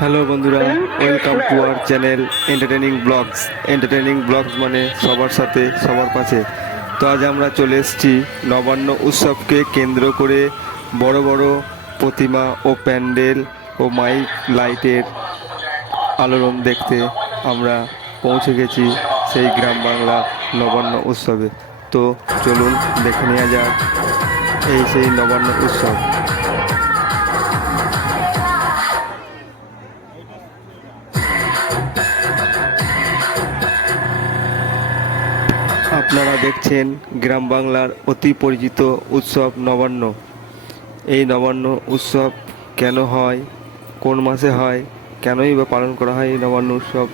Hello বন্ধুরা welcome to our channel entertaining blogs entertaining blogs মানে সবার সাথে সবার পাশে তো আজ আমরা চলে এসেছি নবান্ন উৎসবকে কেন্দ্র করে বড় বড় প্রতিমা ও প্যান্ডেল ও মাইক লাইটের আলোড়ন দেখতে আমরা পৌঁছে গেছি সেই গ্রাম বাংলা নবান্ন উৎসবে। তো চলুন দেখে নেওয়া যাক এই সেই নবান্ন উৎসব। আপনারা দেখছেন গ্রাম বাংলার অতি পরিচিত উৎসব নবান্ন। এই নবান্ন উৎসব কেন হয়, কোন মাসে হয়, কেনই বা পালন করা হয় এই নবান্ন উৎসব?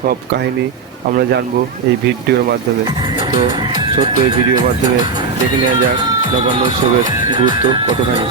সব কাহিনী আমরা জানব এই ভিডিওর মাধ্যমে। তো ছোট্ট এই ভিডিওর মাধ্যমে দেখে নেওয়া যাক নবান্ন উৎসবের গুরুত্ব কতখানি।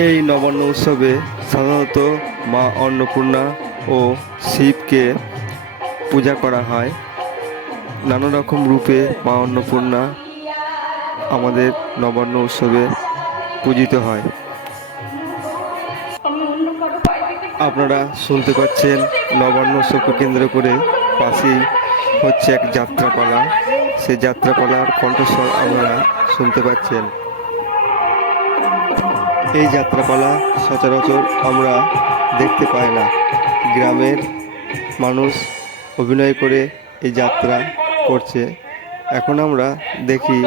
এই নবান্ন উৎসবে সাধারণত মা অন্নপূর্ণা ও শিবকে পূজা করা হয়। নানা রকম রূপে মা অন্নপূর্ণা আমাদের নবান্ন উৎসবে পূজিত হয়। আপনারা শুনতে পাচ্ছেন নবান্ন উৎসবকে কেন্দ্র করে পাশেই হচ্ছে এক যাত্রাপালা। সেই যাত্রাপালার কণ্ঠস্বর আপনারা শুনতে পাচ্ছেন। এই যাত্রাপালা সচরাচর আমরা দেখতে পাই না। গ্রামের মানুষ অভিনয় করে এই যাত্রা করছে। এখন আমরা দেখি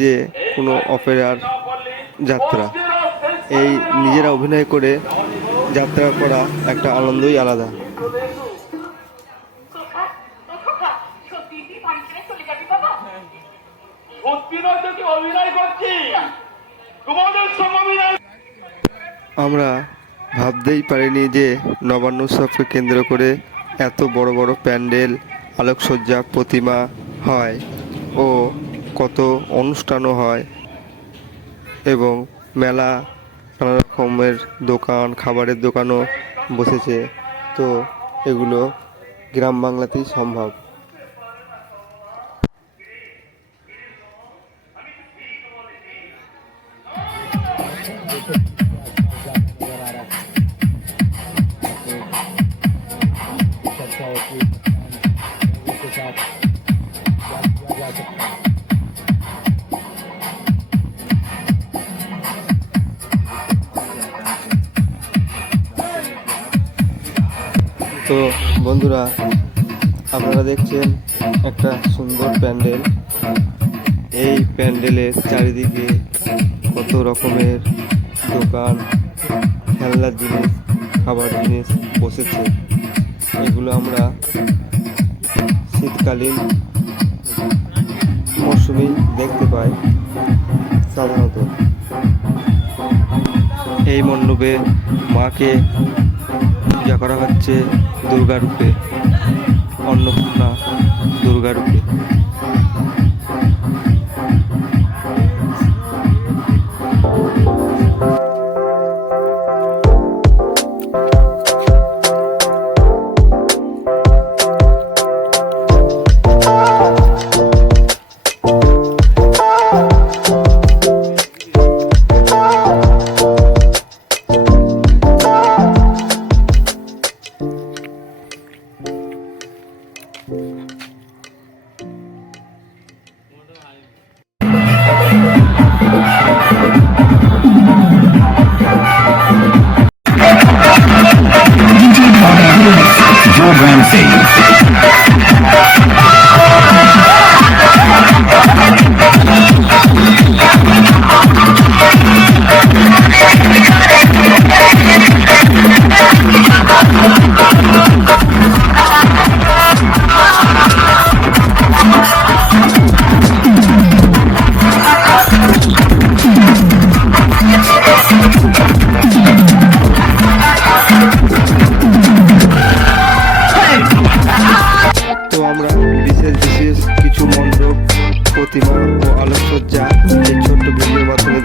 যে কোনো অপেরার যাত্রা। এই নিজেরা অভিনয় করে যাত্রা করা একটা আনন্দই আলাদা। তোমাদের সঙ্গে অভিনয় আমরা ভাবতেই পারিনি যে নবান্ন উৎসবকে কেন্দ্র করে এত বড় বড় প্যান্ডেল, আলোকসজ্জা, প্রতিমা হয় ও কত অনুষ্ঠানও হয় এবং মেলা নানা রকমের দোকান, খাবারের দোকানও বসেছে। তো এগুলো গ্রাম বাংলাতেই সম্ভব। তো বন্ধুরা, আপনারা দেখছেন একটা সুন্দর প্যান্ডেল। এই প্যান্ডেলের চারিদিকে কত রকমের দোকান, খেলনার জিনিস, খাবার জিনিস বসেছে। এগুলো আমরা শীতকালীন মরশুমেই দেখতে পাই, সাধারণত। এই মণ্ডপে মাকে পূজা করা হচ্ছে। দুর্গা রূপে অন্নপূর্ণা দুর্গা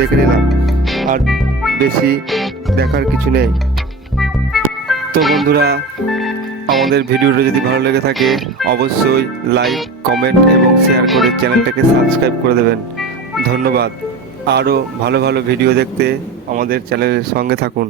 দেখে নিলাম। আর বেশি দেখার কিছু নেই। তো বন্ধুরা, আমাদের ভিডিওটা যদি ভালো লেগে থাকে, অবশ্যই লাইক, কমেন্ট এবং শেয়ার করে চ্যানেলটাকে সাবস্ক্রাইব করে দেবেন। ধন্যবাদ। আরও ভালো ভালো ভিডিও দেখতে আমাদের চ্যানেলের সঙ্গে থাকুন।